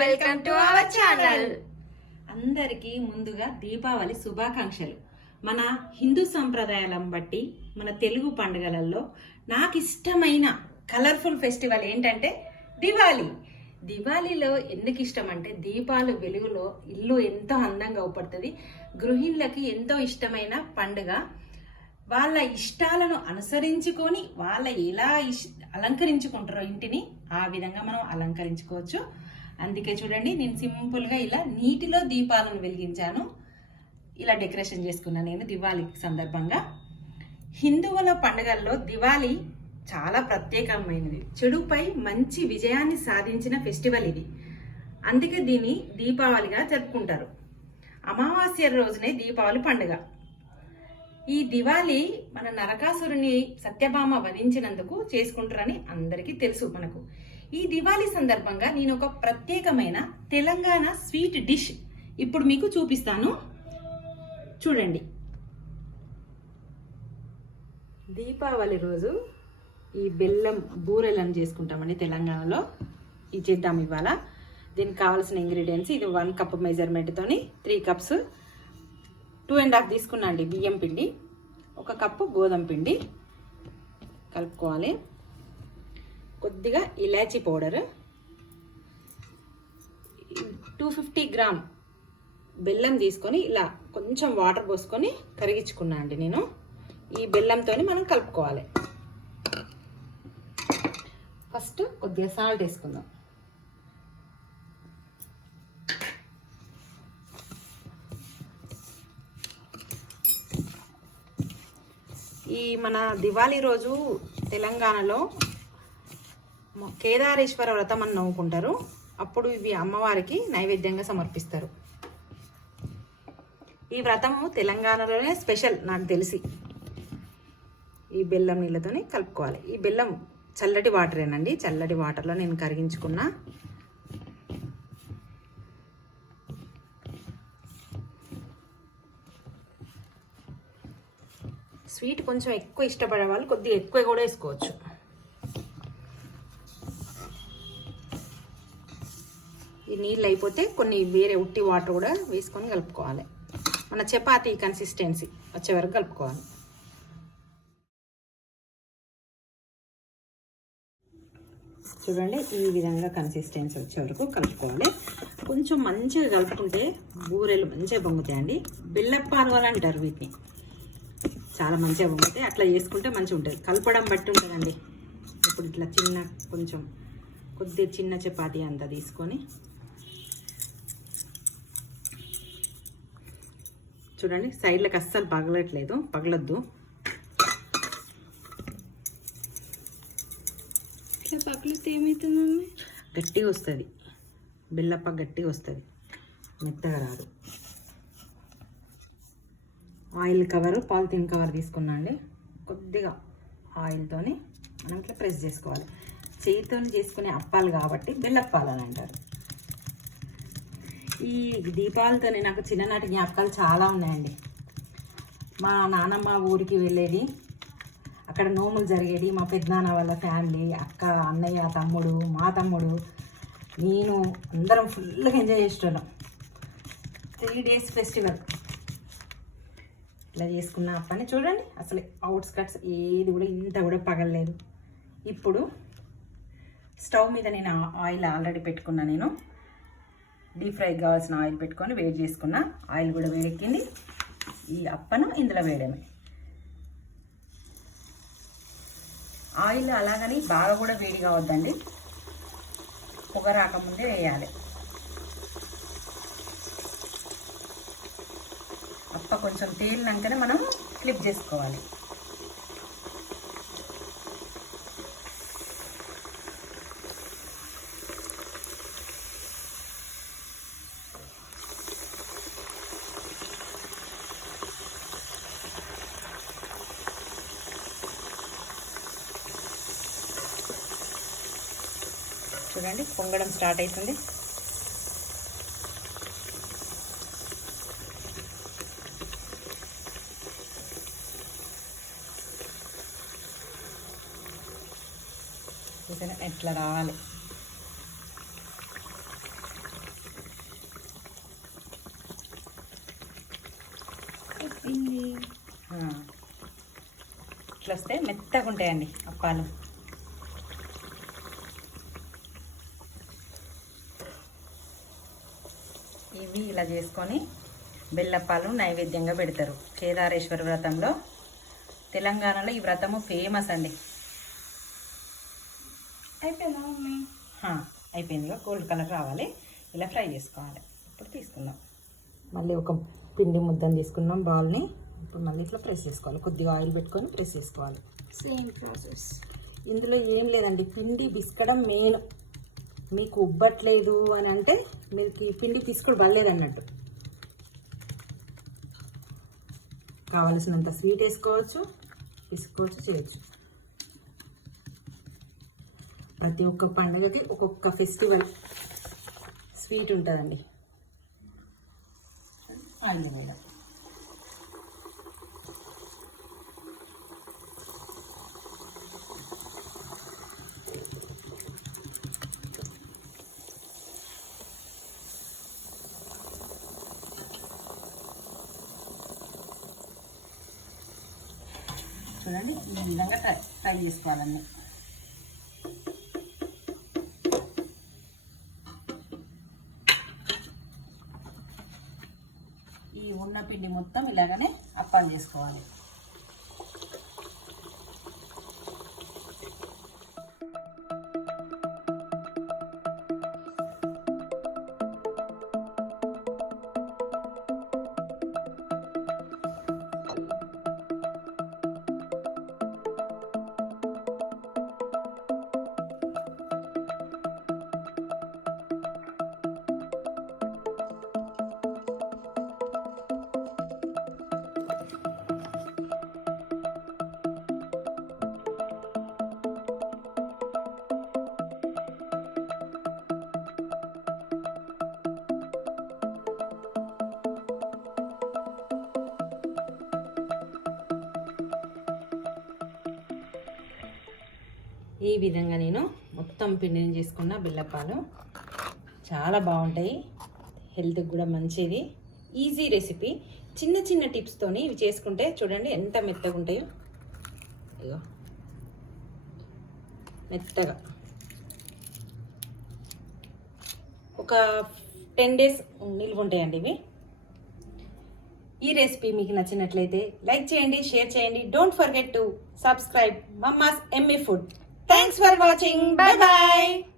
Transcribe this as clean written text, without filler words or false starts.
Welcome to our channel. అందరికీ ముందుగా దీపావళి శుభాకాంక్షలు. మన హిందూ సంప్రదాయాలను బట్టి మన తెలుగు పండుగలలో నాకు ఇష్టమైన కలర్ఫుల్ ఫెస్టివల్ ఏంటంటే దివాళీ. దివాళీలో ఎందుకు ఇష్టం అంటే దీపాలు వెలుగులో ఇల్లు ఎంతో అందంగా అవుపడుతుంది. గృహిణులకి ఎంతో ఇష్టమైన పండుగ. వాళ్ళ ఇష్టాలను అనుసరించుకొని వాళ్ళ ఎలా అలంకరించుకుంటారో ఇంటిని ఆ విధంగా మనం అలంకరించుకోవచ్చు. అందుకే చూడండి, నేను సింపుల్గా ఇలా నీటిలో దీపాలను వెలిగించాను. ఇలా డెకరేషన్ చేసుకున్నాను నేను దివాళీ సందర్భంగా. హిందువుల పండుగల్లో దివాళీ చాలా ప్రత్యేకమైనది. చెడుపై మంచి విజయాన్ని సాధించిన ఫెస్టివల్ ఇది. అందుకే దీన్ని దీపావళిగా జరుపుకుంటారు. అమావాస్య రోజునే దీపావళి పండుగ. ఈ దివాళీ మన నరకాసురుని సత్యభామ వధించినందుకు చేసుకుంటారని అందరికీ తెలుసు మనకు. ఈ దివాళీ సందర్భంగా నేను ఒక ప్రత్యేకమైన తెలంగాణ స్వీట్ డిష్ ఇప్పుడు మీకు చూపిస్తాను. చూడండి. దీపావళి రోజు ఈ బెల్లం బూరెలను చేసుకుంటామండి తెలంగాణలో. ఇది చేద్దాం ఇవాళ. దీనికి కావాల్సిన ఇంగ్రీడియంట్స్ ఇది 1 కప్ మెజర్మెంట్తోని 3 కప్స్ 2.5 తీసుకున్నా అండి బియ్యం పిండి, 1 కప్పు గోధుమ పిండి కలుపుకోవాలి. కొద్దిగా ఇలాచీ పౌడర్, 250 గ్రామ్ బెల్లం తీసుకొని ఇలా కొంచెం వాటర్ పోసుకొని కరిగించుకున్నా అండి నేను. ఈ బెల్లంతో మనం కలుపుకోవాలి. ఫస్ట్ కొద్దిగా సాల్ట్ వేసుకుందాం. ఈ మన దివాళీ రోజు తెలంగాణలో కేదారేశ్వర వ్రతం అని నవ్వుకుంటారు. అప్పుడు ఇవి అమ్మవారికి నైవేద్యంగా సమర్పిస్తారు. ఈ వ్రతము తెలంగాణలోనే స్పెషల్ నాకు తెలిసి. ఈ బెల్లం నీళ్ళతోని కలుపుకోవాలి. ఈ బెల్లం చల్లటి వాటరేనండి. చల్లటి వాటర్లో నేను కరిగించుకున్నా. స్వీట్ కొంచెం ఎక్కువ ఇష్టపడే వాళ్ళు కొద్దిగా ఎక్కువ కూడా వేసుకోవచ్చు. ఈ నీళ్ళు అయిపోతే కొన్ని వేరే ఉట్టి వాటర్ కూడా వేసుకొని కలుపుకోవాలి. మన చపాతీ కన్సిస్టెన్సీ వచ్చే వరకు కలుపుకోవాలి. చూడండి, ఈ విధంగా కన్సిస్టెన్సీ వచ్చే వరకు కలుపుకోవాలి. కొంచెం మంచిగా కలుపుకుంటే బూరెలు మంచిగా పొంగుతాయండి. బెల్లప్పాలు అని అంటారు వీటిని. చాలా మంచిగా పొంగుతాయి. అట్లా చేసుకుంటే మంచిగా ఉంటుంది. కలపడం బట్టి ఉంటుందండి. ఇప్పుడు ఇట్లా కొంచెం కొద్దిగా చిన్న చపాతీ అంతా తీసుకొని చూడండి, సైడ్లకు అస్సలు పగలొద్దు. ఇట్లా పగలితే ఏమవుతుంది మమ్మీ? గట్టిగా వస్తుంది. బెల్లప్ప గట్టిగా వస్తుంది, మెత్తగా రాదు. ఆయిల్ కవర్, పాలిథిన్ కవర్ తీసుకున్నా అండి. కొద్దిగా ఆయిల్తోని మనం ఇట్లా ప్రెస్ చేసుకోవాలి. చేతితో చేసుకునే అప్పాలు కాబట్టి బెల్లప్పాలు అని అంటారు. ఈ దీపాలతోనే నాకు చిన్ననాటి జ్ఞాపకాలు చాలా ఉన్నాయండి. మా నానమ్మ ఊరికి వెళ్ళేది, అక్కడ నోములు జరిగేది. మా పెద్దనాన్న వాళ్ళ ఫ్యామిలీ, అక్క, అన్నయ్య, తమ్ముడు, మా తమ్ముడు, నేను అందరం ఫుల్గా ఎంజాయ్ చేసేటోళ్ళం. 3 days festival. ఇలా చేసుకున్న అప్పని చూడండి, అసలు అవుట్స్కట్స్ ఏది కూడా ఇంత కూడా పగలలేదు. ఇప్పుడు స్టవ్ మీద నేను ఆయిల్ ఆల్రెడీ పెట్టుకున్నా. నేను డీప్ ఫ్రైకి కావాల్సిన ఆయిల్ పెట్టుకొని వేడి చేసుకున్నా. ఆయిల్ కూడా వేడెక్కింది. ఈ అప్పను ఇందులో వేయడమే. ఆయిల్ అలాగని బాగా కూడా వేడి కావద్దండి, పొగ రాకముందే వేయాలి. అప్ప కొంచెం తేలినాకనే మనం ఫ్లిప్ చేసుకోవాలి. చూడండి, పొంగడం స్టార్ట్ అవుతుంది. ఎట్లా రావాలి. వస్తే మెత్తగా ఉంటాయండి అప్పాలు. ఇవి ఇలా చేసుకొని బెల్లప్పాలు నైవేద్యంగా పెడతారు. కేదారేశ్వర వ్రతంలో తెలంగాణలో ఈ వ్రతము ఫేమస్ అండి. అయిపోయిందా మమ్మీ? అయిపోయిందిగా, గోల్డ్ కలర్ రావాలి. ఇలా ఫ్రై చేసుకోవాలి. ఇప్పుడు తీసుకుందాం. మళ్ళీ ఒక పిండి ముద్దను తీసుకున్నాం బాల్ని. ఇప్పుడు మళ్ళీ ఇట్లా ప్రెస్ చేసుకోవాలి. కొద్దిగా ఆయిల్ పెట్టుకొని ప్రెస్ చేసుకోవాలి. Same process. ఇందులో ఏం లేదండి, పిండి పిసకడం మెయిన్. మీకు ఉబ్బట్లేదు అని అంటే మీకు ఈ పిండి తీసుకుని పడలేదు అన్నట్టు. కావలసినంత స్వీట్ వేసుకోవచ్చు, పిసుకోవచ్చు, చేయొచ్చు. ప్రతి ఒక్క పండుగకి ఒక్కొక్క ఫెస్టివల్ స్వీట్ ఉంటుందండి. ఆయిల్ వేయాలి. చూడండి, ఈ విధంగా ఫ్రై చేసుకోవాలండి. ఈ ఉన్న పిండి మొత్తం ఇలాగనే అప్పాలు చేసుకోవాలి. ఈ విధంగా నేను మొత్తం పిండిని చేసుకున్న బెల్లప్పాలు చాలా బాగుంటాయి. హెల్త్కి కూడా మంచిది. Easy recipe. చిన్న చిన్న టిప్స్తోని ఇవి చేసుకుంటే చూడండి ఎంత మెత్తగా ఉంటాయో. ఇగో మెత్తగా ఒక 10 days నిల్వ ఉంటాయండి ఇవి. ఈ రెసిపీ మీకు నచ్చినట్లయితే లైక్ చేయండి, షేర్ చేయండి. Don't forget to subscribe mama's Emmy food. Thanks for watching. Bye bye.